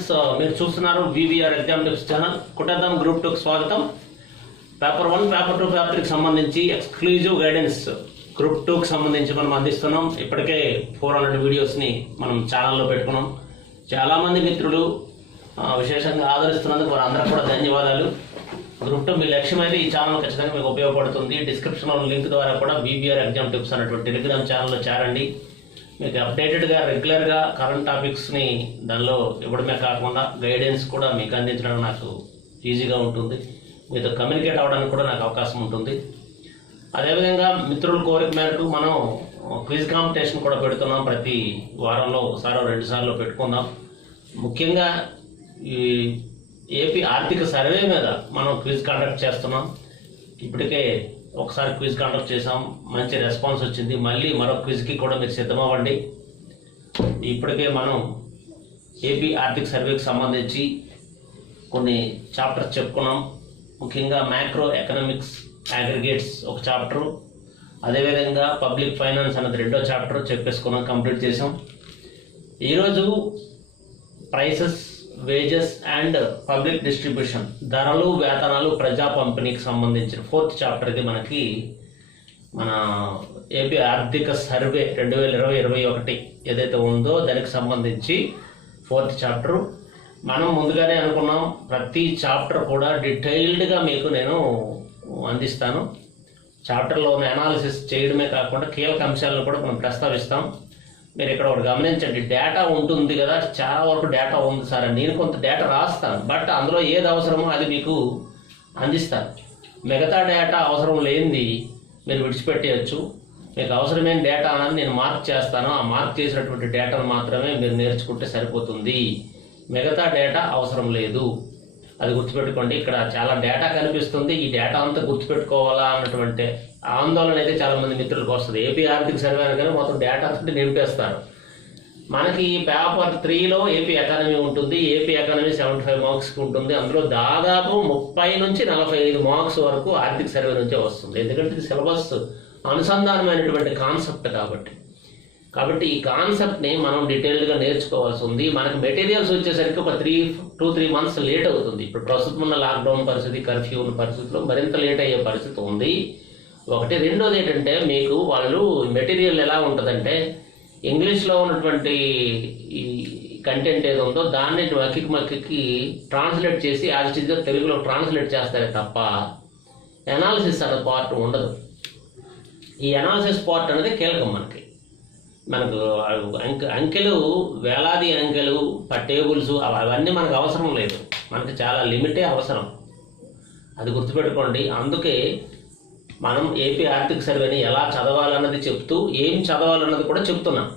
Friends, మీరు చూస్తున్నారు VVR exam tips channel. కుటేద్దాం గ్రూప్ 2కి స్వాగతం. పేపర్ 1, పేపర్ 2, పేపర్ 3కి సంబంధించి ఎక్స్క్లూజివ్ గైడెన్స్ గ్రూప్ 2కి సంబంధించి మనం అందిస్తున్నాం. ఇప్పటికే 400 వీడియోస్ని మనం ఛానల్లో పెట్టుకున్నాం. చాలామంది మిత్రులు విశేషంగా ఆదరిస్తున్నందుకు వారందరూ కూడా ధన్యవాదాలు. గ్రూప్ 2 మీ లక్ష్యం అయితే ఈ ఛానల్ ఖచ్చితంగా మీకు ఉపయోగపడుతుంది. డిస్క్రిప్షన్లో లింక్ ద్వారా కూడా వివిఆర్ ఎగ్జామ్ టిప్స్ అనేటువంటి టెలిగ్రామ్ ఛానల్లో చేరండి. మీకు అప్డేటెడ్గా రెగ్యులర్గా కరెంట్ టాపిక్స్ని దానిలో ఇవ్వడమే కాకుండా గైడెన్స్ కూడా మీకు అందించడం నాకు ఈజీగా ఉంటుంది. మీతో కమ్యూనికేట్ అవ్వడానికి కూడా నాకు అవకాశం ఉంటుంది. అదేవిధంగా మిత్రుల కోరిక మేరకు మనం క్విజ్ కాంపిటీషన్ కూడా పెడుతున్నాం. ప్రతి వారంలో ఒకసారి 2 సార్లు పెట్టుకుందాం. ముఖ్యంగా ఈ ఏపీ ఆర్థిక సర్వే మీద మనం క్విజ్ కండక్ట్ చేస్తున్నాం. ఇప్పటికే ఒకసారి క్విజ్ కండక్ట్ చేసాం, మంచి రెస్పాన్స్ వచ్చింది. మళ్ళీ మరో క్విజ్కి కూడా మీరు సిద్ధమవ్వండి. ఇప్పటికే మనం ఏపీ ఆర్థిక సర్వేకి సంబంధించి కొన్ని చాప్టర్స్ చెప్పుకున్నాం. ముఖ్యంగా మ్యాక్రో ఎకనామిక్స్ అగ్రిగేట్స్ ఒక చాప్టరు, అదేవిధంగా పబ్లిక్ ఫైనాన్స్ అన్నది 2వ చాప్టర్ చెప్పేసుకున్నాం, కంప్లీట్ చేసాం. ఈరోజు prices, wages and public distribution, ధరలు, వేతనాలు, ప్రజా పంపిణీకి సంబంధించిన 4th చాప్టర్కి మనకి మన ఏపీ ఆర్థిక సర్వే 2020-21 ఏదైతే ఉందో దానికి సంబంధించి 4th చాప్టరు. మనం ముందుగానే అనుకున్నాం ప్రతి చాప్టర్ కూడా డీటెయిల్డ్గా మీకు నేను అందిస్తాను. చాప్టర్లోని అనాలిసిస్ చేయడమే కాకుండా కీలక అంశాలను కూడా మనం ప్రస్తావిస్తాం. మీరు ఇక్కడ ఒకటి గమనించండి, డేటా ఉంటుంది కదా, చాలా వరకు డేటా ఉంది సార్. నేను కొంత డేటా రాస్తాను, బట్ అందులో ఏది అవసరమో అది మీకు అందిస్తాను. మిగతా డేటా అవసరం లేనిది మీరు విడిచిపెట్టేయచ్చు. మీకు అవసరమైన డేటా అనేది నేను మార్క్ చేస్తాను. ఆ మార్క్ చేసినటువంటి డేటాను మాత్రమే మీరు నేర్చుకుంటే సరిపోతుంది. మిగతా డేటా అవసరం లేదు, అది గుర్తుపెట్టుకోండి. ఇక్కడ చాలా డేటా కనిపిస్తుంది, ఈ డేటా అంతా గుర్తుపెట్టుకోవాలా అన్నటువంటి ఆందోళన అయితే చాలామంది మిత్రులకు వస్తుంది. ఏపీ ఆర్థిక సర్వే అనగానే మొత్తం డేటా అంతా నింపేస్తారు. మనకి పేపర్ 3లో ఏపీ ఎకానమీ ఉంటుంది. ఏపీ ఎకానమీ 75 మార్క్స్కి ఉంటుంది. అందులో దాదాపు 30 నుంచి 45 మార్క్స్ వరకు ఆర్థిక సర్వే నుంచే వస్తుంది. ఎందుకంటే ఇది సిలబస్ అనుసంధానమైనటువంటి కాన్సెప్ట్ కాబట్టి ఈ కాన్సెప్ట్ని మనం డీటెయిల్డ్గా నేర్చుకోవాల్సి ఉంది. మనకి మెటీరియల్స్ వచ్చేసరికి ఒక 2-3 మంత్స్ లేట్ అవుతుంది. ఇప్పుడు ప్రస్తుతం ఉన్న లాక్డౌన్ పరిస్థితి, కర్ఫ్యూ ఉన్న పరిస్థితిలో మరింత లేట్ అయ్యే పరిస్థితి ఉంది. ఒకటి. రెండోది ఏంటంటే మీకు వాళ్ళు మెటీరియల్ ఎలా ఉంటుందంటే ఇంగ్లీష్లో ఉన్నటువంటి ఈ కంటెంట్ ఏదో ఉందో దాన్ని మక్కికి ట్రాన్స్లేట్ చేసి యాజిటీగా తెలుగులో ట్రాన్స్లేట్ చేస్తారే తప్ప ఎనాలిసిస్ అనే పార్ట్ ఉండదు. ఈ ఎనాలిసిస్ పార్ట్ అనేది కీలకం. మనకు అంకెలు, వేలాది అంకెలు, టేబుల్స్ అవన్నీ మనకు అవసరం లేదు. మనకి చాలా లిమిటే అవసరం, అది గుర్తుపెట్టుకోండి. అందుకే మనం ఏపీ ఆర్థిక సర్వేని ఎలా చదవాలన్నది చెప్తూ ఏం చదవాలన్నది కూడా చెప్తున్నాం.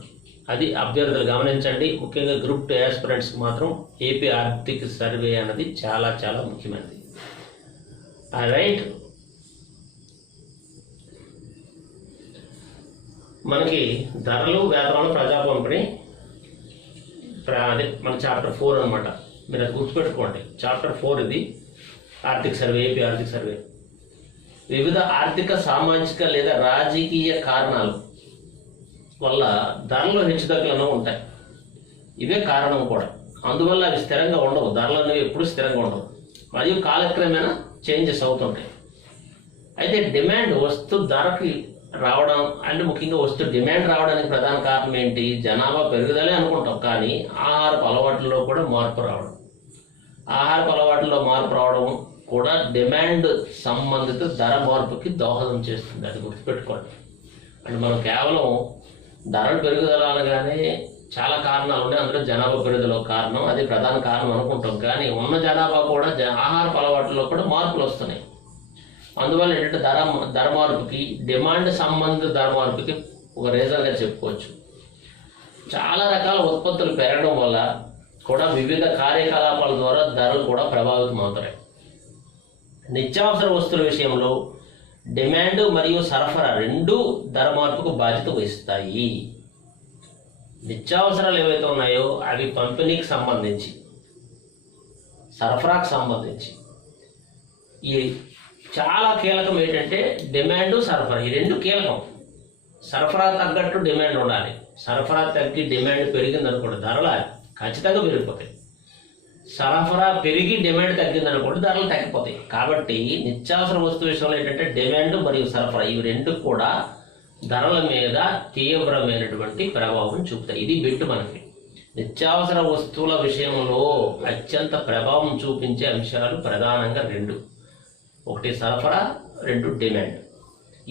అది అభ్యర్థులు గమనించండి. ముఖ్యంగా గ్రూప్ 2 ఆస్పిరెంట్స్కి మాత్రం ఏపీ ఆర్థిక సర్వే అన్నది చాలా చాలా ముఖ్యమైనది. రైట్, మనకి ధరలు, వేతనాలు, ప్రజా పంపిణీ అదే మన చాప్టర్ 4 అనమాట. మీరు అది గుర్తుపెట్టుకోండి. చాప్టర్ 4 ఇది ఆర్థిక సర్వే, ఏపీ ఆర్థిక సర్వే. వివిధ ఆర్థిక, సామాజిక లేదా రాజకీయ కారణాల వల్ల ధరలు హెచ్చుతగ్గులను ఉంటాయి. ఇవే కారణం కూడా. అందువల్ల అవి స్థిరంగా ఉండవు. ధరలు అనేవి ఎప్పుడు స్థిరంగా ఉండవు, మరియు కాలక్రమేణా చేంజెస్ అవుతుంటాయి. అయితే డిమాండ్, వస్తు ధరకి రావడం అంటే ముఖ్యంగా వస్తు డిమాండ్ రావడానికి ప్రధాన కారణం ఏంటి? జనాభా పెరుగుదలే అనుకుంటాం, కానీ ఆహారపు అలవాట్లలో కూడా మార్పు రావడం. ఆహారపు అలవాట్లలో మార్పు రావడం కూడా డిమాండ్ సంబంధిత ధర మార్పుకి దోహదం చేస్తుంది. అది గుర్తుపెట్టుకోండి. అంటే మనం కేవలం ధరలు పెరుగుదల అనగానే చాలా కారణాలు ఉన్నాయి. అందులో జనాభా పెరుగుదల కారణం, అది ప్రధాన కారణం అనుకుంటాం, కానీ ఉన్న జనాభా కూడా ఆహారపు అలవాట్లలో కూడా మార్పులు వస్తున్నాయి. అందువల్ల ఏంటంటే ధర మార్పుకి, డిమాండ్ సంబంధిత ధర మార్పుకి ఒక రీజన్గా చెప్పుకోవచ్చు. చాలా రకాల ఉత్పత్తులు పెరగడం వల్ల కూడా వివిధ కార్యకలాపాల ద్వారా ధరలు కూడా ప్రభావితం అవుతాయి. నిత్యావసర వస్తువుల విషయంలో డిమాండ్ మరియు సరఫరా రెండూ ధర మార్పుకు బాధ్యత వహిస్తాయి. నిత్యావసరాలు ఏవైతే ఉన్నాయో అవి పంపిణీకి సంబంధించి, సరఫరాకు సంబంధించి ఈ చాలా కీలకం. ఏంటంటే డిమాండ్, సరఫరా, ఈ రెండు కీలకం. సరఫరా తగ్గట్టు డిమాండ్ ఉండాలి. సరఫరా తగ్గి డిమాండ్ పెరిగింది అనుకోండి, ధరలు ఖచ్చితంగా పెరిగిపోతాయి. సరఫరా పెరిగి డిమాండ్ తగ్గింది అనుకోండి, ధరలు తగ్గిపోతాయి. కాబట్టి నిత్యావసర వస్తువు విషయంలో ఏంటంటే డిమాండ్ మరియు సరఫరా ఇవి రెండు కూడా ధరల మీద తీవ్రమైనటువంటి ప్రభావం చూపుతాయి. ఇది బిట్టు మనకి. నిత్యావసర వస్తువుల విషయంలో అత్యంత ప్రభావం చూపించే అంశాలు ప్రధానంగా రెండు. ఒకటి సరఫరా, రెండు డిమాండ్.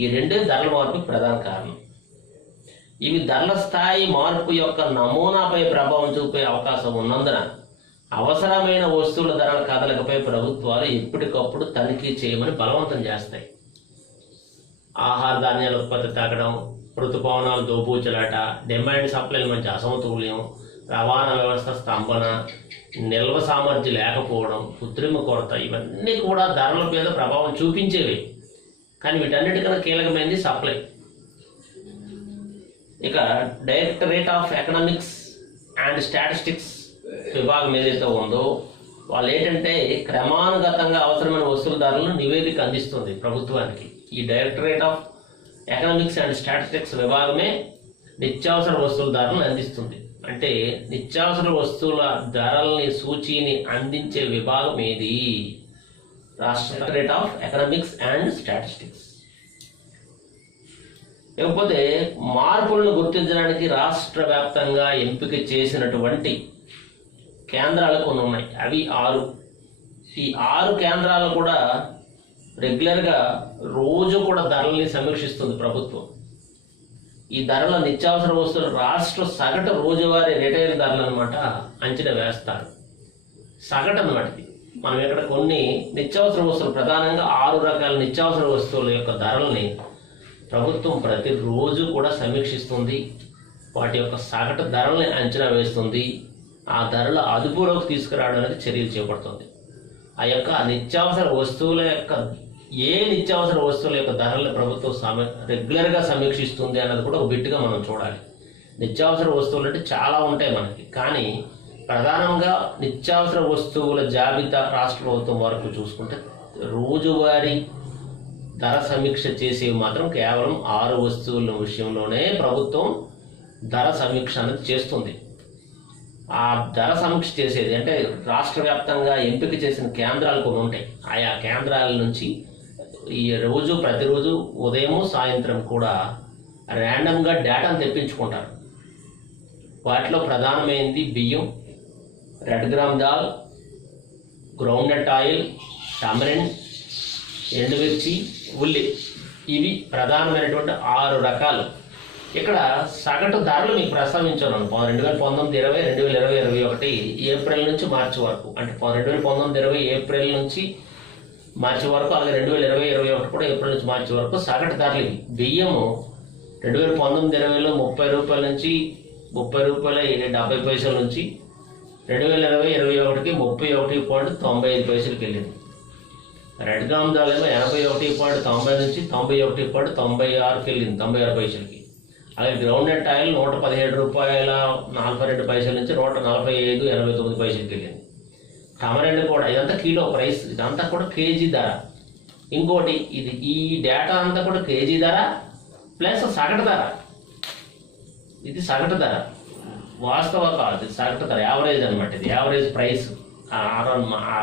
ఈ రెండే ధరల మార్పుకి ప్రధాన కారణం. ఇవి ధరల స్థాయి మార్పు యొక్క నమూనాపై ప్రభావం చూపే అవకాశం ఉన్నందున అవసరమైన వస్తువుల ధరల కదలికపై ప్రభుత్వాలు ఎప్పటికప్పుడు తనిఖీ చేయమని బలవంతం చేస్తాయి. ఆహార ధాన్యాల ఉత్పత్తి తగ్గడం, ఋతుపవనాలు దోబూచలాట, డిమాండ్ సప్లైల మధ్య అసమతుల్యం, రవాణా వ్యవస్థ స్తంభన, నిల్వ సామర్థ్యం లేకపోవడం, కృత్రిమ కొరత ఇవన్నీ కూడా ధరల మీద ప్రభావం చూపించేవి. కానీ వీటన్నిటికన్నా కీలకమైనది సప్లై. ఇక directorate of economics and statistics విభాగం ఏదైతే ఉందో వాళ్ళు ఏంటంటే క్రమానుగతంగా అవసరమైన వస్తువుల ధరలను నివేదిక అందిస్తుంది ప్రభుత్వానికి. ఈ directorate of economics and statistics విభాగమే నిత్యావసర వస్తువుల ధరలను అందిస్తుంది. అంటే నిత్యావసర వస్తువుల ధరల్ని సూచీని అందించే విభాగం ఏది? రాష్ట్ర directorate of economics and statistics. లేకపోతే మార్పులను గుర్తించడానికి రాష్ట్ర వ్యాప్తంగా ఎంపిక చేసినటువంటి కేంద్రాలు కొన్ని ఉన్నాయి. అవి 6. ఈ 6 కేంద్రాలు కూడా రెగ్యులర్గా రోజు కూడా ధరల్ని సమీక్షిస్తుంది ప్రభుత్వం. ఈ ధరల నిత్యావసర వస్తువులు రాష్ట్ర సగటు రోజువారీ రిటైల్ ధరలు అనమాట అంచనా వేస్తారు. సగటు అన్నమాట ఇది. మనం ఇక్కడ కొన్ని నిత్యావసర వస్తువులు ప్రధానంగా 6 రకాల నిత్యావసర వస్తువుల యొక్క ధరల్ని ప్రభుత్వం ప్రతిరోజు కూడా సమీక్షిస్తుంది. వాటి యొక్క సగటు ధరల్ని అంచనా వేస్తుంది. ఆ ధరల అదుపులోకి తీసుకురావడానికి చర్యలు చేపడుతుంది. ఆ యొక్క నిత్యావసర వస్తువుల యొక్క నిత్యావసర వస్తువుల యొక్క ధరలను ప్రభుత్వం రెగ్యులర్గా సమీక్షిస్తుంది అన్నది కూడా ఒక బిట్టుగా మనం చూడాలి. నిత్యావసర వస్తువులు అంటే చాలా ఉంటాయి మనకి, కానీ ప్రధానంగా నిత్యావసర వస్తువుల జాబితా రాష్ట్ర ప్రభుత్వం వరకు చూసుకుంటే రోజువారీ ధర సమీక్ష చేసేవి మాత్రం కేవలం 6 వస్తువుల విషయంలోనే ప్రభుత్వం ధర సమీక్ష అనేది చేస్తుంది. ఆ ధర సమీక్ష చేసేది అంటే రాష్ట్ర వ్యాప్తంగా ఎంపిక చేసిన కేంద్రాలు కొన్ని ఉంటాయి. ఆయా కేంద్రాల నుంచి ఈ ప్రతిరోజు ఉదయం సాయంత్రం కూడా ర్యాండమ్గా డేటాను తెప్పించుకుంటారు. వాటిలో ప్రధానమైనది బియ్యం, red gram dal, groundnut oil, tamarind, ఎండుమిర్చి, ఉల్లి. ఇవి ప్రధానమైనటువంటి 6 రకాలు. ఇక్కడ సగటు ధరలు మీకు ప్రస్తావించాను 2019-20, 2020-21 ఏప్రిల్ నుంచి మార్చి వరకు. అంటే 2019-20 ఏప్రిల్ నుంచి మార్చి వరకు, అలాగే 2020-21 కూడా ఏప్రిల్ నుంచి మార్చి వరకు సగటు ధరలు ఇవి. బియ్యము 2019-20లో 30 రూపాయల నుంచి 30 రూపాయల 70 పైసల నుంచి 2020-21కి 31.95 వెళ్ళింది. రెడ్ గ్రామ్ దాల్ ఏమో 81.90 నుంచి 91.96 వెళ్ళింది, 96 పైసలకి. అలాగే గ్రౌండ్నట్ ఆయిల్ 117 రూపాయల 42 పైసల నుంచి 145.89 పైసలకి వెళ్ళింది. టమరెండ్ కూడా ఇదంతా కిలో ప్రైస్, ఇదంతా కూడా కేజీ ధర. ఇంకోటి ఈ డేటా అంతా కూడా కేజీ ధర ప్లస్ సగటు ధర. ఇది సగటు ధర, వాస్తవ కాదు, సగటు ధర, యావరేజ్ అనమాట. ఇది యావరేజ్ ప్రైస్ ఆ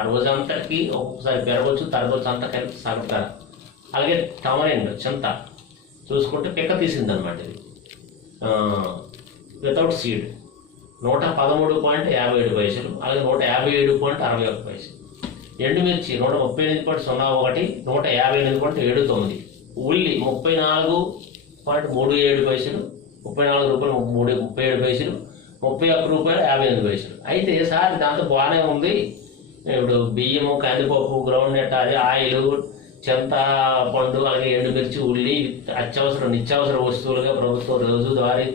రోజంతటికి ఒక్కొక్కసారి పెరగవచ్చు తరగవచ్చు, అంతా కలిపి సగటు ధర. అలాగే టమరెండ్ చింత చూసుకుంటే పిక్క తీసింది అనమాట. ఇది వితౌట్ సీడ్ 113.57 పైసలు, అలాగే 157.61 పైసలు. ఎండుమిర్చి 138.01, 158.79. ఉల్లి 34.37 పైసలు, 34 రూపాయలు 37 పైసలు, 31 రూపాయలు 58 పైసలు. అయితే సార్ దాంతో బాగానే ఉంది. ఇప్పుడు బియ్యము, కందిపప్పు, గ్రౌండ్నట్ ఆయిల్, చింత పండు, అలాగే ఎండుమిర్చి, ఉల్లి నిత్యావసర వస్తువులుగా ప్రభుత్వం రోజువారీ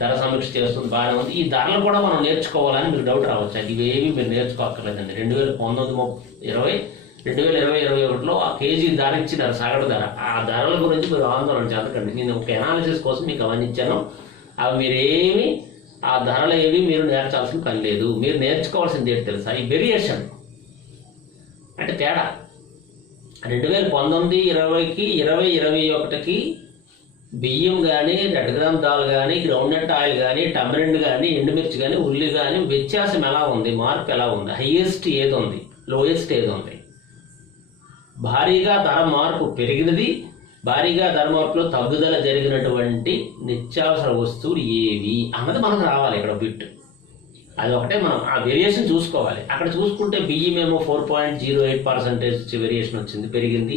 ధర సమీక్ష చేస్తుంది, బాగానే ఉంది. ఈ ధరలు కూడా మనం నేర్చుకోవాలని మీకు డౌట్ రావచ్చు. అది ఇవేమి మీరు నేర్చుకోక్కర్లేదండి. 2019-20, 2020-21లో ఆ కేజీ ధర ఇచ్చినారు, సగటు ధర. ఆ ధరల గురించి మీరు ఆందోళన చెందకండి. నేను ఒక అనాలిసిస్ కోసం మీకు అవన్నీ ఇచ్చాను. అవి మీరేమి ఆ ధరలు ఏవి మీరు నేర్చాల్సిన పని లేదు. మీరు నేర్చుకోవాల్సింది ఏంటి తెలుసా? ఈ వేరియేషన్ అంటే తేడా. 2019-20కి 20-21కి బియ్యం కానీ, రెడ్ గ్రామ్ దాల్ కానీ, గ్రౌండ్నట్ ఆయిల్ కానీ, టమరిండ్ కానీ, ఎండుమిర్చి కానీ, ఉల్లి కానీ వ్యత్యాసం ఎలా ఉంది, మార్పు ఎలా ఉంది, హైయెస్ట్ ఏది ఉంది, లోయెస్ట్ ఏది ఉంది, భారీగా ధర మార్పు పెరిగినది, భారీగా ధర మార్పులో తగ్గుదల జరిగినటువంటి నిత్యావసర వస్తువులు ఏవి అన్నది మనకు రావాలి ఇక్కడ బిట్. అది ఒకటే మనం ఆ వేరియేషన్ చూసుకోవాలి. అక్కడ చూసుకుంటే బియ్యం ఏమో 4.08% వేరియేషన్ వచ్చింది, పెరిగింది.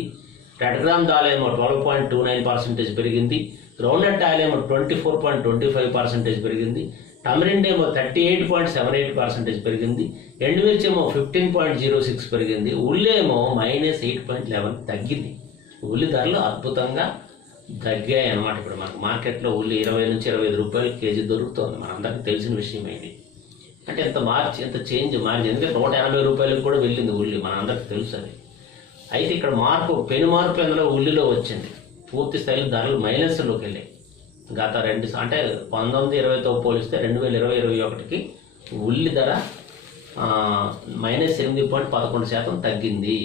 రెడ్ గ్రామ్ దాల్ ఏమో 12.29% పెరిగింది. గ్రౌండ్నట్ ఆయిల్ ఏమో 24.25% పెరిగింది. టమరిండ్ ఏమో 38.78% పెరిగింది. ఎండుమిర్చి ఏమో 15.06 పెరిగింది. ఉల్లి ఏమో -8.11 తగ్గింది. ఉల్లి ధరలు అద్భుతంగా తగ్గాయి అన్నమాట. ఇప్పుడు మనకు మార్కెట్లో ఉల్లి 20 నుంచి 25 రూపాయలు కేజీ దొరుకుతుంది. మనందరికీ తెలిసిన విషయం ఇది. అంటే ఎంత చేంజ్ మార్చి, ఎందుకంటే 180 రూపాయలకు కూడా వెళ్ళింది ఉల్లి, మనందరికీ తెలుసు అది. అయితే ఇక్కడ పెను మార్పు ఎందులో ఉల్లిలో వచ్చింది. పూర్తి స్థాయిలో ధరలు మైనస్లోకి వెళ్ళాయి. గత 2 అంటే 19-20తో పోలిస్తే 2020-21కి ఉల్లి ధర -8.11% తగ్గింది.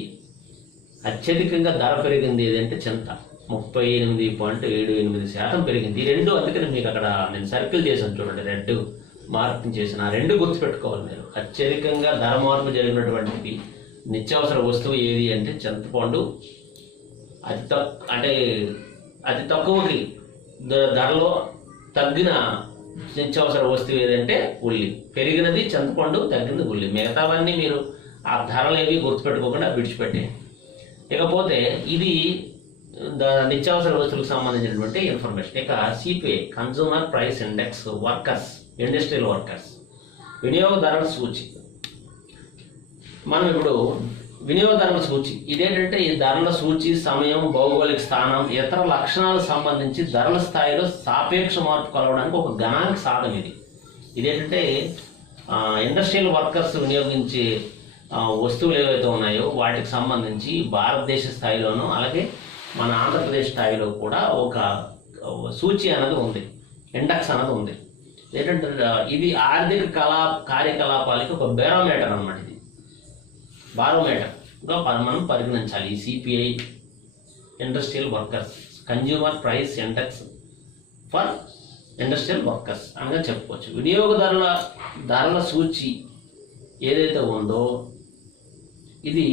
అత్యధికంగా ధర పెరిగింది ఏదంటే చింత 38.78% పెరిగింది. ఈ రెండు అందుకని మీకు అక్కడ నేను సర్కిల్ చేశాను చూడండి, రెడ్ మార్కింగ్ చేసిన. ఆ రెండు గుర్తుపెట్టుకోవాలి మీరు. అత్యధికంగా ధర మార్పు జరిగినటువంటి నిత్యావసర వస్తువు ఏది అంటే చింతపండు. అతి తక్కువకి ధరలో తగ్గిన నిత్యావసర వస్తువు ఏదంటే ఉల్లి. పెరిగినది చింతపండు, తగ్గింది ఉల్లి. మిగతావన్నీ మీరు ఆ ధరలు ఏవి గుర్తుపెట్టుకోకుండా విడిచిపెట్టేయండి. ఇకపోతే ఇది నిత్యావసర వస్తువులకు సంబంధించినటువంటి ఇన్ఫర్మేషన్. ఇక CPI, consumer price index, workers, industrial workers, వినియోగదారుల సూచి. మనం ఇప్పుడు వినియోగదారుల సూచి ఇదేంటంటే ఈ ధరల సూచి సమయం, భౌగోళిక స్థానం, ఇతర లక్షణాలకు సంబంధించి ధరల స్థాయిలో సాపేక్ష మార్పు కలవడానికి ఒక గణాంక సాధనం ఇది. ఇదేంటంటే ఇండస్ట్రియల్ వర్కర్స్ వినియోగించే వస్తువులు ఏవైతే ఉన్నాయో వాటికి సంబంధించి భారతదేశ స్థాయిలోనూ అలాగే మన ఆంధ్రప్రదేశ్ స్థాయిలో కూడా ఒక సూచి అన్నది ఉంది, ఇండెక్స్ అన్నది ఉంది. ఏంటంటే ఇది ఆర్థిక కార్యకలాపాలకి ఒక బేరోమీటర్ అన్నమాట. ఇది బారోమీటర్గా మనం పరిగణించాలి. ఈ CPI, industrial workers, consumer price index for industrial workers అనగా చెప్పుకోవచ్చు. ధరల సూచి ఏదైతే ఉందో ఇది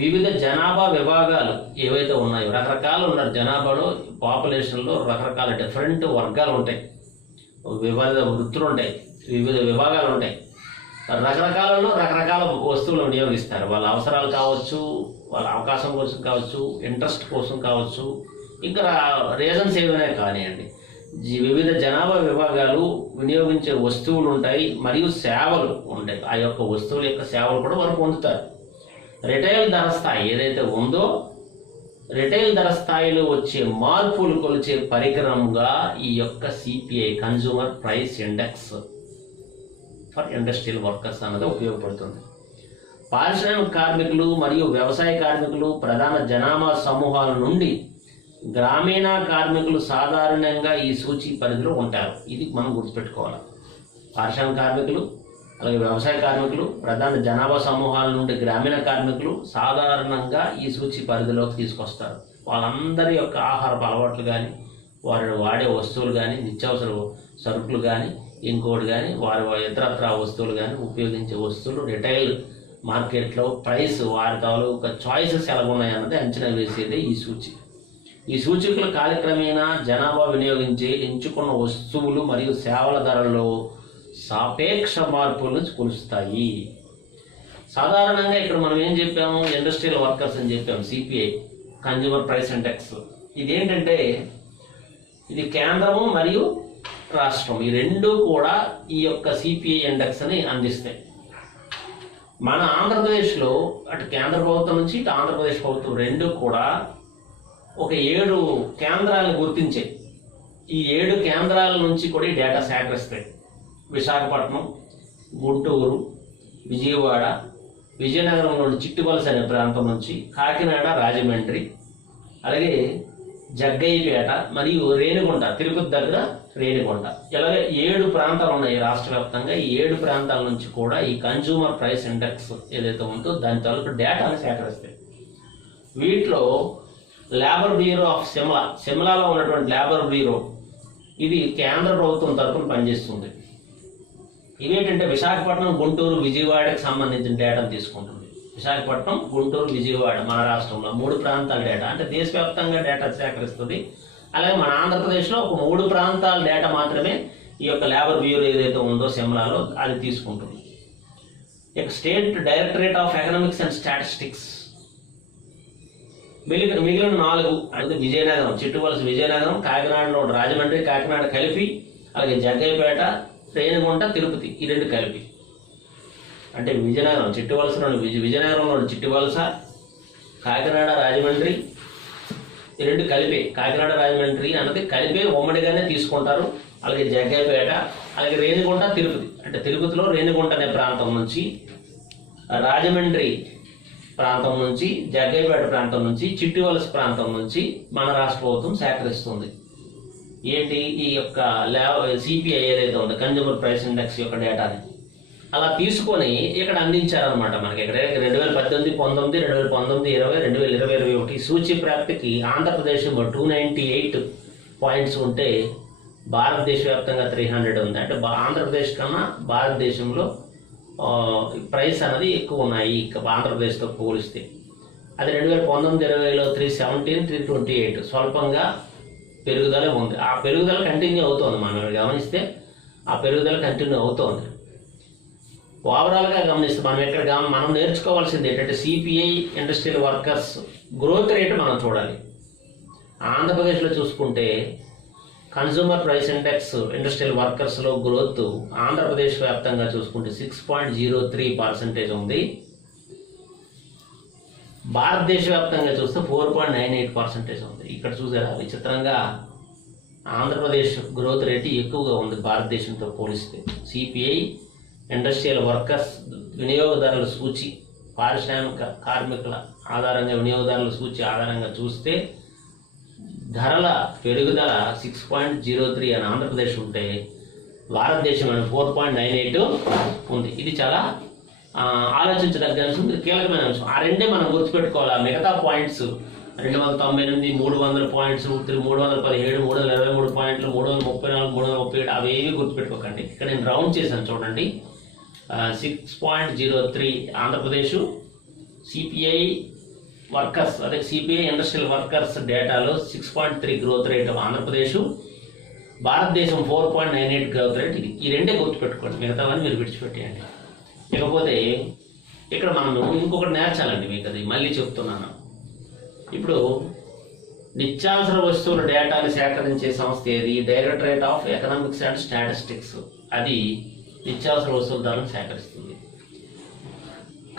వివిధ జనాభా విభాగాలు ఏవైతే ఉన్నాయో, రకరకాలు ఉన్నారు జనాభాలో, పాపులేషన్లో రకరకాల డిఫరెంట్ వర్గాలు ఉంటాయి, వివిధ వృత్తులు ఉంటాయి, వివిధ విభాగాలు ఉంటాయి. రకరకాలలో రకరకాల వస్తువులు వినియోగిస్తారు. వాళ్ళ అవసరాలు కావచ్చు, వాళ్ళ అవకాశం కోసం కావచ్చు, ఇంట్రెస్ట్ కోసం కావచ్చు, ఇంకా రీజన్స్ ఏమైనా కానివ్వండి. వివిధ జనాభా విభాగాలు వినియోగించే వస్తువులు ఉంటాయి మరియు సేవలు ఉంటాయి. ఆ యొక్క వస్తువుల యొక్క సేవలు కూడా వారు పొందుతారు. రిటైల్ ధర స్థాయి ఏదైతే ఉందో, రిటైల్ ధర స్థాయిలో వచ్చే మార్పులు కొలిచే పరికరంగా ఈ యొక్క CPI, consumer price index for industrial workers అన్నది ఉపయోగపడుతుంది. పారిశ్రామిక కార్మికులు మరియు వ్యవసాయ కార్మికులు ప్రధాన జనాభా సమూహాల నుండి గ్రామీణ కార్మికులు సాధారణంగా ఈ సూచి పరిధిలో ఉంటారు. ఇది మనం గుర్తుపెట్టుకోవాలి. పారిశ్రామిక కార్మికులు అలాగే వ్యవసాయ కార్మికులు ప్రధాన జనాభా సమూహాల నుండి గ్రామీణ కార్మికులు సాధారణంగా ఈ సూచి పరిధిలోకి తీసుకొస్తారు. వాళ్ళందరి యొక్క ఆహారపు అలవాట్లు కానీ, వారు వాడే వస్తువులు కానీ, నిత్యావసర సరుకులు కానీ, ఇంకోటి కానీ, వారి ఇతరత్ర వస్తువులు కానీ, ఉపయోగించే వస్తువులు రిటైల్ మార్కెట్లో ప్రైస్, వారి తాలూకా చాయిసెస్ ఎలా ఉన్నాయన్నది అంచనా వేసేదే ఈ సూచి. ఈ సూచికలు కాలక్రమేణా జనాభా వినియోగించే ఎంచుకున్న వస్తువులు మరియు సేవల ధరల్లో సాపేక్ష మార్పులను కొలుస్తాయి. సాధారణంగా ఇక్కడ మనం ఏం చెప్పాము, ఇండస్ట్రియల్ వర్కర్స్ అని చెప్పాము. సిపిఐ, కన్జ్యూమర్ ప్రైస్ ఇండెక్స్, ఇదేంటంటే ఇది కేంద్రము మరియు రాష్ట్రం ఈ రెండు కూడా ఈ యొక్క సిపిఐ ఇండెక్స్ అని అందిస్తాయి. మన ఆంధ్రప్రదేశ్లో అటు కేంద్ర ప్రభుత్వం నుంచి ఇటు ఆంధ్రప్రదేశ్ ప్రభుత్వం రెండు కూడా ఒక 7 కేంద్రాలను గుర్తించాయి. ఈ 7 కేంద్రాల నుంచి కూడా ఈ డేటా సేకరిస్తాయి. విశాఖపట్నం, గుంటూరు, విజయవాడ, విజయనగరంలోని చిట్టువలస అనే ప్రాంతం నుంచి, కాకినాడ, రాజమండ్రి, అలాగే జగ్గయ్యపేట మరియు రేణిగుంట, తిరుపతి దగ్గర రేణిగుంట, ఇలాగే 7 ప్రాంతాలు ఉన్నాయి రాష్ట్ర వ్యాప్తంగా. ఈ 7 ప్రాంతాల నుంచి కూడా ఈ కన్జ్యూమర్ ప్రైస్ ఇండెక్స్ ఏదైతే ఉందో దాని తాలూకు డేటాను సేకరిస్తాయి. వీటిలో లేబర్ బ్యూరో ఆఫ్ సిమ్లా, సిమ్లాలో ఉన్నటువంటి లేబర్ బ్యూరో ఇది కేంద్ర ప్రభుత్వం తరఫున పనిచేస్తుంది. ఇవేంటంటే విశాఖపట్నం, గుంటూరు, విజయవాడకి సంబంధించిన డేటాను తీసుకుంటుంది. విశాఖపట్నం, గుంటూరు, విజయవాడ మన రాష్ట్రంలో 3 ప్రాంతాల డేటా, అంటే దేశవ్యాప్తంగా డేటా సేకరిస్తుంది. అలాగే మన ఆంధ్రప్రదేశ్లో ఒక 3 ప్రాంతాల డేటా మాత్రమే ఈ యొక్క లేబర్ బ్యూరో ఏదైతే ఉందో సిమ్లాలో అది తీసుకుంటుంది. ఇక state directorate of economics and statistics మిగిలిన 4 అంటే విజయనగరం, చిట్టువలస విజయనగరం, కాకినాడలో రాజమండ్రి, కాకినాడ కలిపి, అలాగే జగ్గయ్యపేట, రేణిగుంట, తిరుపతి ఈ 2 కలిపి, అంటే విజయనగరం చిట్టువలసలోని విజయనగరంలోని చిట్టువలస, కాకినాడ, రాజమండ్రి ఈ 2 కలిపే, కాకినాడ రాజమండ్రి అన్నది కలిపే ఉమ్మడిగానే తీసుకుంటారు. అలాగే జగ్గయ్యపేట, అలాగే రేణిగుంట, తిరుపతి, అంటే తిరుపతిలో రేణిగుంట అనే ప్రాంతం నుంచి, రాజమండ్రి ప్రాంతం నుంచి, జగ్గయ్యపేట ప్రాంతం నుంచి, చిట్టువలస ప్రాంతం నుంచి మన రాష్ట్ర ప్రభుత్వం సేకరిస్తుంది. ఏంటి ఈ యొక్క సిపిఐ ఏదైతే ఉందో కన్జ్యూమర్ ప్రైస్ ఇండెక్స్ యొక్క డేటాని అలా తీసుకొని ఇక్కడ అందించారనమాట. మనకి ఇక్కడ 2018, 19, 2019, 20, 2020, 2021 సూచి ప్రాప్తికి ఆంధ్రప్రదేశ్ 298 పాయింట్స్ ఉంటే భారతదేశ వ్యాప్తంగా 300 ఉంది. అంటే ఆంధ్రప్రదేశ్ కన్నా భారతదేశంలో ప్రైస్ అనేది ఎక్కువ ఉన్నాయి ఆంధ్రప్రదేశ్తో పోలిస్తే. అది 2019, 2020లో 317, 328 స్వల్పంగా పెరుగుదల ఉంది. ఆ పెరుగుదల కంటిన్యూ అవుతుంది. మనం గమనిస్తే ఆ పెరుగుదల కంటిన్యూ అవుతుంది. ఓవరాల్గా గమనిస్తే మనం నేర్చుకోవాల్సింది ఏంటంటే CPI industrial workers growth rate మనం చూడాలి. ఆంధ్రప్రదేశ్లో చూసుకుంటే కన్జ్యూమర్ ప్రైస్ ఇండెక్స్ ఇండస్ట్రియల్ వర్కర్స్లో గ్రోత్ ఆంధ్రప్రదేశ్ వ్యాప్తంగా చూసుకుంటే 6.03% ఉంది. భారతదేశ వ్యాప్తంగా చూస్తే 4.98% ఉంది. ఇక్కడ చూసారా విచిత్రంగా ఆంధ్రప్రదేశ్ గ్రోత్ రేటు ఎక్కువగా ఉంది భారతదేశంతో పోలిస్తే. సిపిఐ ఇండస్ట్రియల్ వర్కర్స్ వినియోగదారుల సూచి, పారిశ్రామిక కార్మికుల ఆధారంగా వినియోగదారుల సూచి ఆధారంగా చూస్తే ధరల పెరుగుదల 6.03 అని ఆంధ్రప్రదేశ్ ఉంటే భారతదేశం 4.98 ఉంది. ఇది చాలా ఆలోచించదగ్గ అంశం, ఇది కీలకమైన అంశం. ఆ రెండే మనం గుర్తుపెట్టుకోవాలి. మిగతా పాయింట్స్ 298, 300 పాయింట్స్, 317, 323 పాయింట్లు, 334, 337 అవేవి గుర్తుపెట్టుకోకండి. ఇక్కడ నేను రౌండ్ చేశాను చూడండి. 6.03 ఆంధ్రప్రదేశ్, సిపిఐ వర్కర్స్ అదే సిపిఐ ఇండస్ట్రియల్ వర్కర్స్ డేటాలో 6.3 గ్రోత్ రేట్ ఆంధ్రప్రదేశ్, భారతదేశం 4.98 గ్రోత్ రేట్. ఇది ఈ రెండే గుర్తుపెట్టుకోండి, మిగతావన్నీ మీరు విడిచిపెట్టేయండి. ఇకపోతే ఇక్కడ మనం ఇంకొకటి నేర్చాలండి మీకు, అది మళ్ళీ చెప్తున్నాను. ఇప్పుడు నిత్యావసర వస్తువుల డేటాని సేకరించే సంస్థ ఏది? Directorate of economics and statistics. అది నిత్యావసర వస్తువుల ధరలను సేకరిస్తుంది.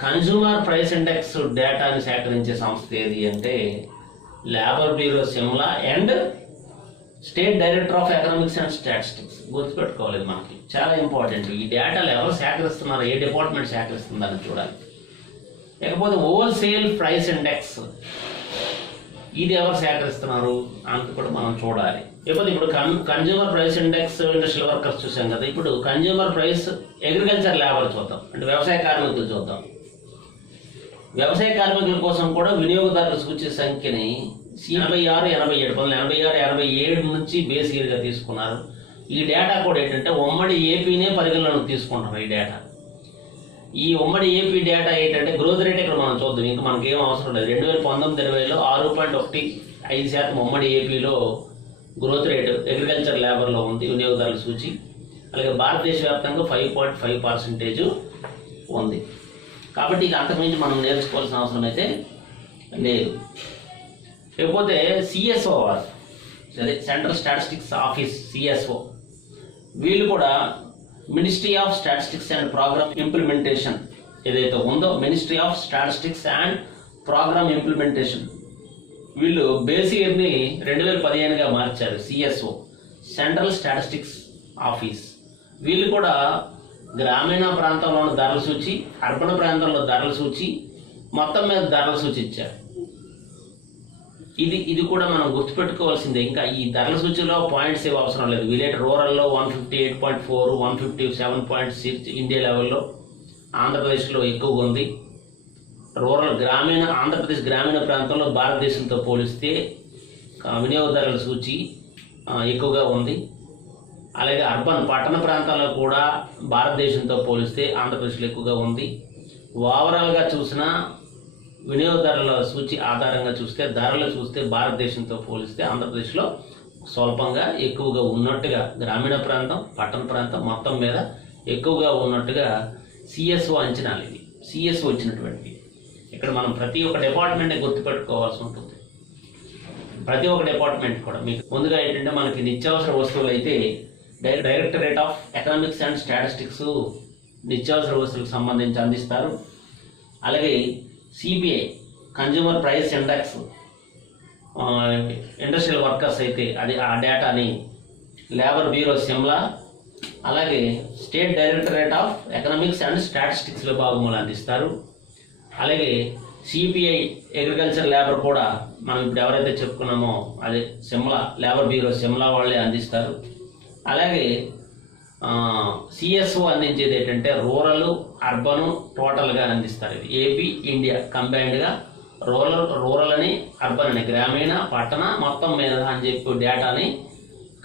కన్జ్యూమర్ ప్రైస్ ఇండెక్స్ డేటాని సేకరించే సంస్థ ఏది అంటే labour bureau Shimla and state director of economics and statistics. గుర్తుపెట్టుకోవాలి, మనకి చాలా ఇంపార్టెంట్. ఈ డేటాలు ఎవరు సేకరిస్తున్నారు, ఏ డిపార్ట్మెంట్ సేకరిస్తుందని చూడాలి. లేకపోతే హోల్సేల్ ప్రైస్ ఇండెక్స్ ఇది ఎవరు సేకరిస్తున్నారు అని కూడా మనం చూడాలి. లేకపోతే ఇప్పుడు consumer price index industrial workers చూసాం కదా. ఇప్పుడు కన్జ్యూమర్ ప్రైస్ అగ్రికల్చర్ లేబర్ చూద్దాం, అంటే వ్యవసాయ కార్మికులు చూద్దాం. వ్యవసాయ కార్మికుల కోసం కూడా వినియోగదారుల సూచి సంఖ్యని 86, 87 1986, 87 నుంచి బేస్ ఇయర్గా తీసుకున్నారు. ఈ డేటా కూడా ఏంటంటే ఉమ్మడి ఏపీనే పరిగణలోకి తీసుకుంటున్నారు. ఈ డేటా, ఈ ఉమ్మడి ఏపీ డేటా ఏంటంటే గ్రోత్ రేట్ ఇక్కడ మనం చూద్దాం, ఇంకా మనకి ఏం అవసరం లేదు. 2019, 2020లో 6.15% ఉమ్మడి ఏపీలో గ్రోత్ రేటు అగ్రికల్చర్ లేబర్లో ఉంది వినియోగదారుల సూచి. అలాగే భారతదేశ వ్యాప్తంగా 5.5% ఉంది. కాబట్టి ఇక అంతకుమించి మనం నేర్చుకోవాల్సిన అవసరం అయితే లేదు. లేకపోతే సిఎస్ఓ వారు, అదే సెంట్రల్ స్టాటిస్టిక్స్ ఆఫీస్ సిఎస్ఓ, వీళ్ళు కూడా ministry of statistics and programme implementation ఏదైతే ఉందో, ministry of statistics and programme implementation, వీళ్ళు బేస్ ఇయర్ని 2015గా మార్చారు. CSO central statistics office. వీళ్ళు కూడా గ్రామీణ ప్రాంతంలోని ధరల సూచి, అర్బన్ ప్రాంతంలో ధరల సూచి, మొత్తం మీద ధరల సూచి ఇచ్చారు. ఇది కూడా మనం గుర్తుపెట్టుకోవాల్సిందే. ఇంకా ఈ ధరల సూచిలో పాయింట్స్ ఏవి అవసరం లేదు. విలేజ్ రూరల్లో 158.4, 157.6 ఇండియా లెవెల్లో, ఆంధ్రప్రదేశ్లో ఎక్కువగా ఉంది. గ్రామీణ ఆంధ్రప్రదేశ్ గ్రామీణ ప్రాంతంలో భారతదేశంతో పోలిస్తే వినియోగదారుల సూచి ఎక్కువగా ఉంది. అలాగే అర్బన్ పట్టణ ప్రాంతాల్లో కూడా భారతదేశంతో పోలిస్తే ఆంధ్రప్రదేశ్లో ఎక్కువగా ఉంది. ఓవరాల్గా చూసినా వినియోగదారుల సూచి ఆధారంగా చూస్తే ధరలు చూస్తే భారతదేశంతో పోలిస్తే ఆంధ్రప్రదేశ్లో స్వల్పంగా ఎక్కువగా ఉన్నట్టుగా గ్రామీణ ప్రాంతం పట్టణ ప్రాంతం మొత్తం మీద ఎక్కువగా ఉన్నట్టుగా సిఎస్ఓ అంచనాలు. ఇది సిఎస్ఓ వచ్చినటువంటి ఇక్కడ మనం ప్రతి ఒక్క డిపార్ట్మెంట్ని గుర్తుపెట్టుకోవాల్సి ఉంటుంది. ప్రతి ఒక్క డిపార్ట్మెంట్ కూడా మీకు ముందుగా ఏంటంటే మనకి నిత్యావసర వస్తువులు అయితే directorate of economics and statistics నిత్యావసర వస్తువులకు సంబంధించి అందిస్తారు. అలాగే CPI consumer price index industrial workers అయితే అది ఆ డేటాని లేబర్ బ్యూరో సిమ్లా అలాగే state directorate of economics and statistics విభాగంలో అందిస్తారు. అలాగే సిపిఐ అగ్రికల్చర్ లేబర్ కూడా మనం ఇప్పుడు ఎవరైతే చెప్పుకున్నామో అదే సిమ్లా లేబర్ బ్యూరో సిమ్లా వాళ్ళే అందిస్తారు. అలాగే సిఎస్ఓ అందించేది ఏంటంటే రూరల్ అర్బన్ టోటల్గా అందిస్తారు. ఇది ఏపీ ఇండియా కంబైన్డ్గా రూరల్ అని అర్బన్ అని గ్రామీణ పట్టణ మొత్తం మీద అని చెప్పి డేటాని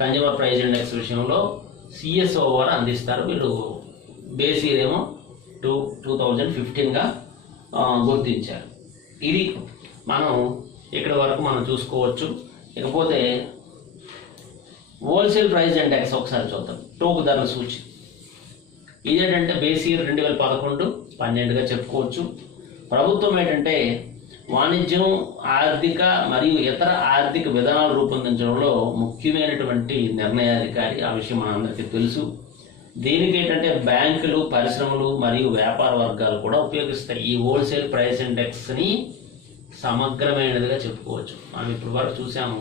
కన్జ్యూమర్ ప్రైస్ ఇండెక్స్ విషయంలో సిఎస్ఓ వారు అందిస్తారు. వీళ్ళు బేస్ ఇయర్ ఏమో 2015గా గుర్తించారు. ఇది మనం ఇక్కడి వరకు మనం చూసుకోవచ్చు. ఇకపోతే హోల్సేల్ ప్రైస్ ఇండెక్స్ ఒకసారి చూద్దాం. టోకు ధరల సూచి ఇదేంటంటే బేస్ ఇయర్ 2011-12గా చెప్పుకోవచ్చు. ప్రభుత్వం ఏంటంటే వాణిజ్యం ఆర్థిక మరియు ఇతర ఆర్థిక విధానాలు రూపొందించడంలో ముఖ్యమైనటువంటి నిర్ణయాధికారి. ఆ విషయం మనందరికీ తెలుసు. దీనికి ఏంటంటే బ్యాంకులు పరిశ్రమలు మరియు వ్యాపార వర్గాలు కూడా ఉపయోగిస్తాయి. ఈ హోల్సేల్ ప్రైస్ ఇండెక్స్ని సమగ్రమైనదిగా చెప్పుకోవచ్చు. మనం ఇప్పటి వరకు చూసాము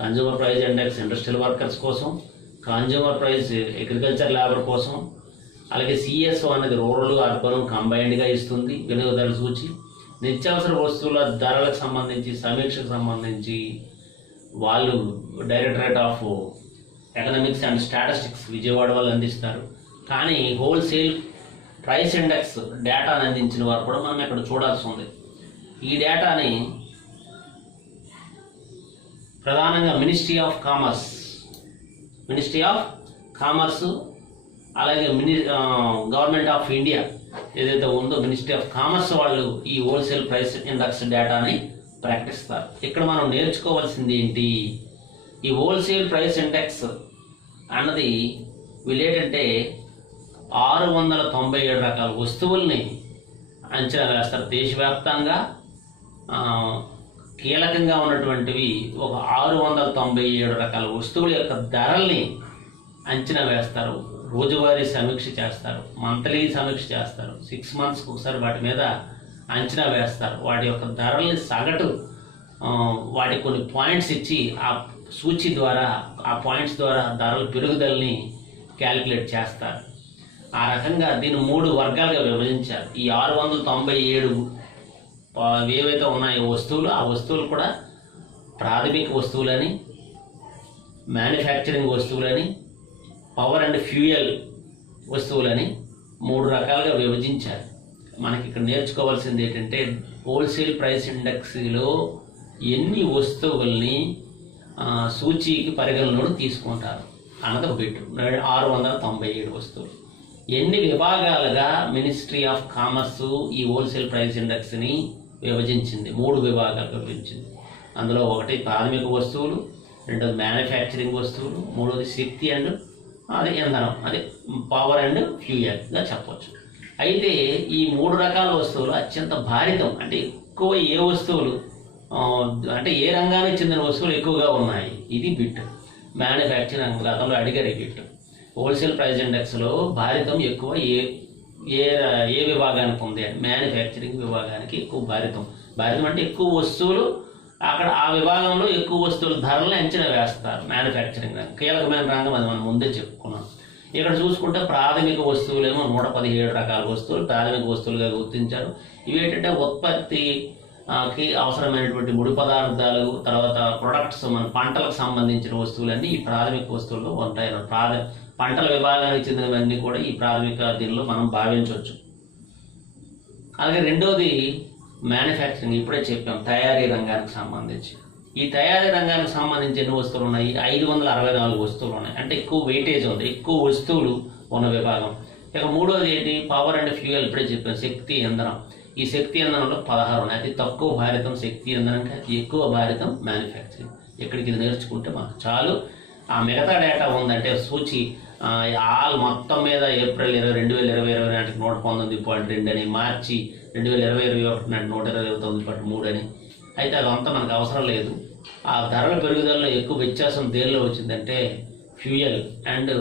consumer price index industrial workers కోసం, కన్జ్యూమర్ ప్రైస్ అగ్రికల్చర్ లేబర్ కోసం, అలాగే సిఎస్ఓ అనేది రూరల్ అర్బన్ కంబైన్డ్గా ఇస్తుంది వినియోగదారుల సూచి. నిత్యావసర వస్తువుల ధరలకు సంబంధించి సమీక్షకు సంబంధించి వాళ్ళు directorate of economics and statistics Vijayawada వాళ్ళు అందిస్తారు. కానీ హోల్సేల్ ప్రైస్ ఇండెక్స్ డేటాను అందించిన వారు కూడా మనం ఇక్కడ చూడాల్సి ఉంది. ఈ డేటాని ప్రధానంగా మినిస్ట్రీ ఆఫ్ కామర్స్ అలాగే గవర్నమెంట్ ఆఫ్ ఇండియా ఏదైతే ఉందో మినిస్ట్రీ ఆఫ్ కామర్స్ వాళ్ళు ఈ హోల్సేల్ ప్రైస్ ఇండెక్స్ డేటాని ప్రకటిస్తారు. ఇక్కడ మనం నేర్చుకోవాల్సింది ఏంటి? ఈ హోల్సేల్ ప్రైస్ ఇండెక్స్ అన్నది వీళ్ళేంటంటే 697 రకాల వస్తువుల్ని అంచనా వేస్తారు. దేశవ్యాప్తంగా కీలకంగా ఉన్నటువంటివి ఒక 697 రకాల వస్తువుల యొక్క ధరల్ని అంచనా వేస్తారు. రోజువారీ సమీక్ష చేస్తారు, మంత్లీ సమీక్ష చేస్తారు, 6 monthsకి ఒకసారి వాటి మీద అంచనా వేస్తారు. వాటి యొక్క ధరల్ని సగటు వాటి కొన్ని పాయింట్స్ ఇచ్చి ఆ సూచి ద్వారా ఆ పాయింట్స్ ద్వారా ధరల పెరుగుదలని క్యాలిక్యులేట్ చేస్తారు. ఆ రకంగా దీన్ని 3 వర్గాలుగా విభజించారు. ఈ 697 ఏవైతే ఉన్నాయో వస్తువులు, ఆ వస్తువులు కూడా ప్రాథమిక వస్తువులని, మ్యానుఫ్యాక్చరింగ్ వస్తువులని, పవర్ అండ్ ఫ్యూయల్ వస్తువులని 3 రకాలుగా విభజించారు. మనకి ఇక్కడ నేర్చుకోవాల్సింది ఏంటంటే హోల్సేల్ ప్రైస్ ఇండెక్స్లో ఎన్ని వస్తువుల్ని సూచీకి పరిగణలోకి తీసుకుంటారు అన్నది బిట్. 697 వస్తువులు. ఎన్ని విభాగాలుగా మినిస్ట్రీ ఆఫ్ కామర్స్ ఈ హోల్సేల్ ప్రైస్ ఇండెక్స్ని విభజించింది? 3 విభాగాలుగా విభజించింది. అందులో ఒకటి ప్రాథమిక వస్తువులు, రెండోది మ్యానుఫ్యాక్చరింగ్ వస్తువులు, మూడోది శక్తి అండ్ అదే ఇంధనం, అదే పవర్ అండ్ ఫ్యూయల్గా చెప్పవచ్చు. అయితే ఈ 3 రకాల వస్తువులు అత్యంత భారితం, అంటే ఎక్కువ ఏ వస్తువులు అంటే ఏ రంగానికి చెందిన వస్తువులు ఎక్కువగా ఉన్నాయి, ఇది బిట్. మ్యానుఫ్యాక్చరింగ్ గతంలో అడిగారు ఈ బిట్. హోల్సేల్ ప్రైస్ ఇండెక్స్లో భారితం ఎక్కువ ఏ విభాగానికి ఉంది అని, మ్యానుఫ్యాక్చరింగ్ విభాగానికి ఎక్కువ భారితం అంటే ఎక్కువ వస్తువులు అక్కడ ఆ విభాగంలో ఎక్కువ వస్తువుల ధరలను అంచనా వేస్తారు. మ్యానుఫ్యాక్చరింగ్ రంగం కీలకమైన రంగం, అది మనం ముందే చెప్పుకున్నాం. ఇక్కడ చూసుకుంటే ప్రాథమిక వస్తువులేమో 117 రకాల వస్తువులు ప్రాథమిక వస్తువులుగా గుర్తించారు. ఇవి ఏంటంటే ఉత్పత్తికి అవసరమైనటువంటి ముడి పదార్థాలు, తర్వాత ప్రొడక్ట్స్, మన పంటలకు సంబంధించిన వస్తువులన్నీ ఈ ప్రాథమిక వస్తువుల్లో ఉంటాయి. పంటల విభాగానికి చెందినవన్నీ కూడా ఈ ప్రాథమిక దీనిలో మనం భావించవచ్చు. అలాగే రెండోది మ్యానుఫ్యాక్చరింగ్ ఇప్పుడే చెప్పాం, తయారీ రంగానికి సంబంధించి. ఈ తయారీ రంగానికి సంబంధించి ఎన్ని వస్తువులు ఉన్నాయి? 564 వస్తువులు ఉన్నాయి. అంటే ఎక్కువ వెయిటేజ్ ఉంది, ఎక్కువ వస్తువులు ఉన్న విభాగం. ఇక మూడోది ఏంటి? Power and fuel. ఇప్పుడే చెప్పాను, శక్తి ఇంధనం. ఈ శక్తి ఇంధనంలో 16 ఉన్నాయి. అతి తక్కువ భారితం శక్తి ఇంధనంకి, అతి ఎక్కువ భారితం మ్యానుఫ్యాక్చరింగ్. ఇక్కడికి ఇది నేర్చుకుంటే మాకు చాలు. ఆ మిగతా డేటా ఉందంటే సూచి ఆల్ మొత్తం మీద ఏప్రిల్ 2020 నాటికి 119.2 అని, మార్చి 2020-21 నాటి 129.3 అని. అయితే అదంతా మనకు అవసరం లేదు. ఆ ధరల పెరుగుదలలో ఎక్కువ వ్యత్యాసం దేనిలో వచ్చిందంటే ఫ్యూయల్ అండ్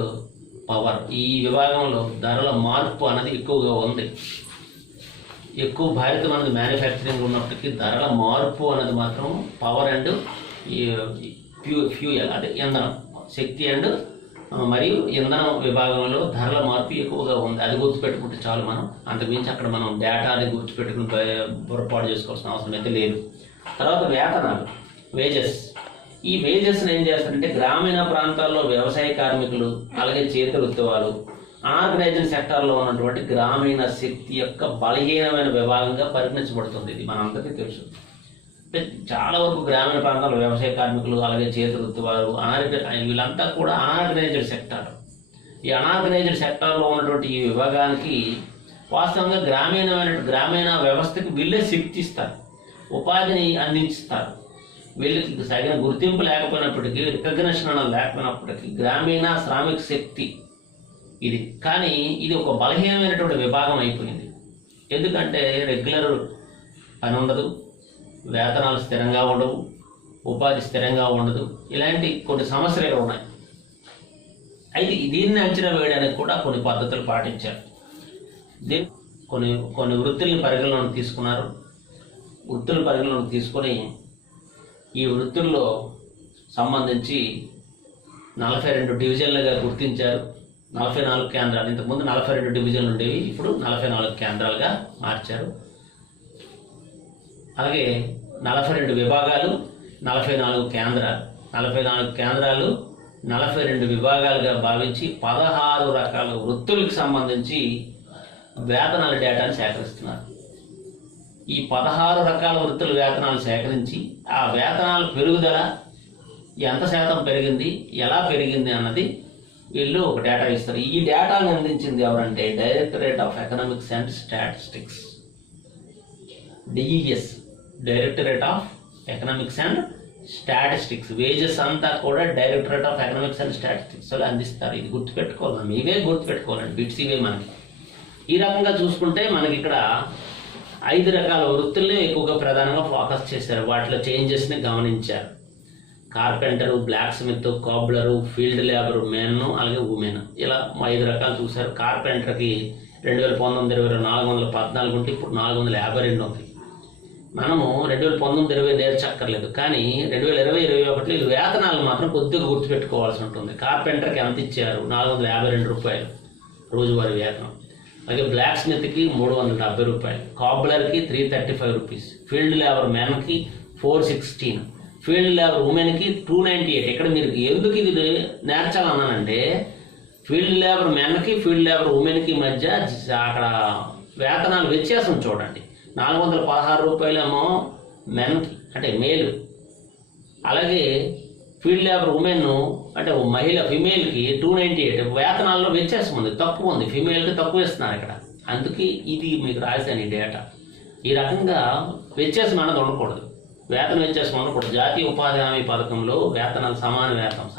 పవర్. ఈ విభాగంలో ధరల మార్పు అనేది ఎక్కువగా ఉంది. ఎక్కువ భారితం అనేది మ్యానుఫ్యాక్చరింగ్ ఉన్నప్పటికీ ధరల మార్పు అనేది మాత్రం పవర్ అండ్ ఫ్యూయల్, అదే ఇంధనం, శక్తి అండ్ మరియు ఇంధనం విభాగంలో ధరల మార్పు ఎక్కువగా ఉంది. అది గుర్తుపెట్టుకుంటే చాలు. మనం అంతకుమించి అక్కడ మనం డేటాని గుర్తుపెట్టుకుని పొరపాటు చేసుకోవాల్సిన అవసరం అయితే లేదు. తర్వాత వేతనాలు, వేజెస్. ఈ వేజెస్ని ఏం చేస్తారంటే గ్రామీణ ప్రాంతాల్లో వ్యవసాయ కార్మికులు, అలాగే చేతి వృత్తి వాళ్ళు, అనార్గనైజ్డ్ సెక్టార్లో ఉన్నటువంటి గ్రామీణ శక్తి యొక్క బలహీనమైన విభాగంగా పరిగణించబడుతుంది. ఇది మనందరికీ తెలుసు. చాలా వరకు గ్రామీణ ప్రాంతాల్లో వ్యవసాయ కార్మికులు, అలాగే చేతి వృత్తి వారు, వీళ్ళంతా కూడా అనార్గనైజ్డ్ సెక్టార్. ఈ అనార్గనైజ్డ్ సెక్టార్లో ఉన్నటువంటి ఈ విభాగానికి వాస్తవంగా గ్రామీణ వ్యవస్థకి వీళ్ళే శక్తి ఇస్తారు, ఉపాధిని అందిస్తారు. వీళ్ళకి తగిన గుర్తింపు లేకపోయినప్పటికీ, రికగ్నిషన్ అనేది లేకపోయినప్పటికీ గ్రామీణ శ్రామిక శక్తి ఇది. కానీ ఇది ఒక బలహీనమైనటువంటి విభాగం అయిపోయింది. ఎందుకంటే రెగ్యులర్ పని ఉండదు, వేతనాలు స్థిరంగా ఉండవు, ఉపాధి స్థిరంగా ఉండదు. ఇలాంటి కొన్ని సమస్యలు ఉన్నాయి. అయితే దీన్ని అంచనా వేయడానికి కూడా కొన్ని పద్ధతులు పాటించారు. కొన్ని వృత్తుల్ని పరిగణలోకి తీసుకున్నారు. వృత్తుల పరిగణలోకి తీసుకొని ఈ వృత్తుల్లో సంబంధించి 42 డివిజన్లుగా గుర్తించారు. 44 కేంద్రాలు. ఇంతకుముందు 42 డివిజన్లు ఉండేవి, ఇప్పుడు 44 కేంద్రాలుగా మార్చారు. అలాగే 42 విభాగాలు, 44 కేంద్రాలు. 44 కేంద్రాలు 42 విభాగాలుగా భావించి 16 రకాల వృత్తులకు సంబంధించి వేతనాల డేటాను సేకరిస్తున్నారు. ఈ 16 రకాల వృత్తుల వేతనాలు సేకరించి ఆ వేతనాల పెరుగుదల ఎంత శాతం పెరిగింది, ఎలా పెరిగింది అన్నది వీళ్ళు ఒక డేటా ఇస్తారు. ఈ డేటాను అందించింది ఎవరంటే directorate of economics and statistics, DES, directorate of economics and statistics. Wages అంతా కూడా directorate of economics and statistics వాళ్ళు అందిస్తారు. ఇది గుర్తుపెట్టుకోవాలి, మీవే గుర్తుపెట్టుకోవాలండి, బిట్స్ ఇవే మనకి. ఈ రకంగా చూసుకుంటే మనకి ఇక్కడ 5 రకాల వృత్తుల్ని ఎక్కువగా ప్రధానంగా ఫోకస్ చేశారు. వాటిలో చేంజెస్ని గమనించారు. Carpenter, blacksmith, cobbler, field labour, men, అలాగే ఉమెన్, ఇలా 5 రకాలు చూశారు. కార్పెంటర్కి 2019-20 414 ఉంటే ఇప్పుడు 452 ఉంది. మనము 2019-20 నేర్చక్కర్లేదు, కానీ 2020-21 వేతనాలు మాత్రం కొద్దిగా గుర్తుపెట్టుకోవాల్సి ఉంటుంది. కార్పెంటర్కి ఎంత ఇచ్చారు? 452 రూపాయలు రోజువారీ వేతనం. అలాగే బ్లాక్ స్మిత్కి 370 రూపాయలు, కాబ్లర్కి 335 రూపీస్, ఫీల్డ్ లేబర్ మెన్కి 416, ఫీల్డ్ లేబర్ ఉమెన్కి 298. ఇక్కడ మీరు ఎందుకు ఇది నేర్చాలన్నానంటే ఫీల్డ్ లేబర్ మెన్కి ఫీల్డ్ లేబర్ ఉమెన్కి మధ్య అక్కడ వేతనాలు వ్యత్యాసం చూడండి. 416 రూపాయలేమో మెన్కి, అంటే మేలు. అలాగే ఫీల్డ్ లేబర్ ఉమెన్ అంటే మహిళ, ఫిమేల్కి 298. వేతనాల్లో వ్యత్యాసం ఉంది, తక్కువ ఉంది. ఫిమేల్కి తక్కువ ఇస్తున్నారు ఇక్కడ. అందుకే ఇది మీకు రాశాను ఈ డేటా. ఈ రకంగా వ్యత్యాసం అనేది ఉండకూడదు, వేతన వ్యత్యాసం ఉండకూడదు. జాతీయ ఉపాధి హామీ పథకంలో వేతనాలు సమాన వేతనం,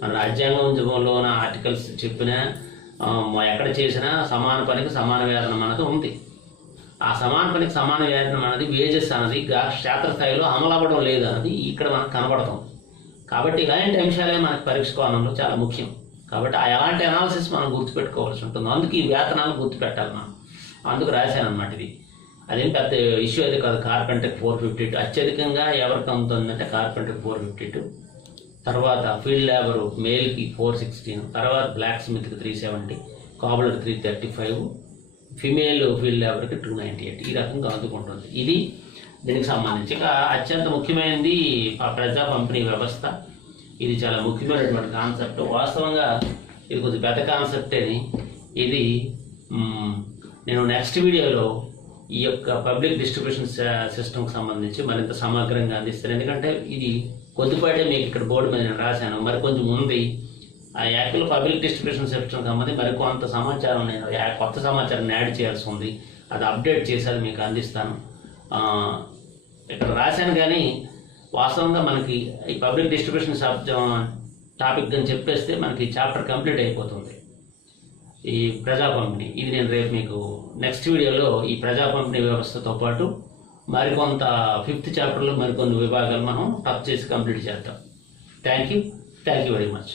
మన రాజ్యాంగంలో ఉన్న ఆర్టికల్స్ చెప్పిన ఎక్కడ చేసినా సమాన పనికి సమాన వేతనం అనేది ఉంది. ఆ సమాన పనికి సమాన వేతనం అనేది వేజెస్ అనేది క్షేత్రస్థాయిలో అమలు అవ్వడం లేదు అనేది ఇక్కడ మనకు కనబడుతుంది. కాబట్టి ఇలాంటి అంశాలే మనకు పరీక్ష కోణంలో చాలా ముఖ్యం. కాబట్టి ఎలాంటి అనాలిసిస్ మనం గుర్తుపెట్టుకోవాల్సి ఉంటుంది. అందుకు ఈ వేతనాలు గుర్తుపెట్టాలి మనం. అందుకు రాశాను అన్నమాట. ఇది అదేం పెద్ద ఇష్యూ అయితే కాదు. కార్పెంటర్కి 452 అత్యధికంగా ఎవరికి అందుతుందంటే కార్పెంటర్కి 452, తర్వాత ఫీల్డ్ లేబరు మేల్కి 416, తర్వాత బ్లాక్ స్మిత్కి 370, కాబ్లర్కి 335, ఫిమేల్ ఫీల్డ్ లేబర్కి 298. ఈ రకంగా అందుకుంటుంది. ఇది దీనికి సంబంధించి. ఇక అత్యంత ముఖ్యమైనది ప్రజా పంపిణీ వ్యవస్థ. ఇది చాలా ముఖ్యమైనటువంటి కాన్సెప్ట్. వాస్తవంగా ఇది కొద్దిగా పెద్ద కాన్సెప్ట్ అని ఇది నేను నెక్స్ట్ వీడియోలో ఈ యొక్క పబ్లిక్ డిస్ట్రిబ్యూషన్ సిస్టమ్కి సంబంధించి మరింత సమగ్రంగా అందిస్తారు. ఎందుకంటే ఇది కొద్దిపాటే మీకు ఇక్కడ బోర్డు మీద నేను రాశాను, మరి కొంచెం ఉంది. ఆ యాక్చువల్ పబ్లిక్ డిస్ట్రిబ్యూషన్ సిస్టమ్ సంబంధించి మరి కొంత సమాచారం నేను కొత్త సమాచారాన్ని యాడ్ చేయాల్సి ఉంది. అది అప్డేట్ చేసి అది మీకు అందిస్తాను. ఇక్కడ రాశాను కానీ వాస్తవంగా మనకి ఈ పబ్లిక్ డిస్ట్రిబ్యూషన్ టాపిక్ అని చెప్పేస్తే మనకి చాప్టర్ కంప్లీట్ అయిపోతుంది. ఈ ప్రజా పంపిణీ ఇది నేను రేపు మీకు నెక్స్ట్ వీడియోలో ఈ ప్రజా పంపిణీ వ్యవస్థతో పాటు మరికొంత 5th చాప్టర్లో మరికొన్ని విభాగాలు మనం టచ్ చేసి కంప్లీట్ చేద్దాం. Thank you very much.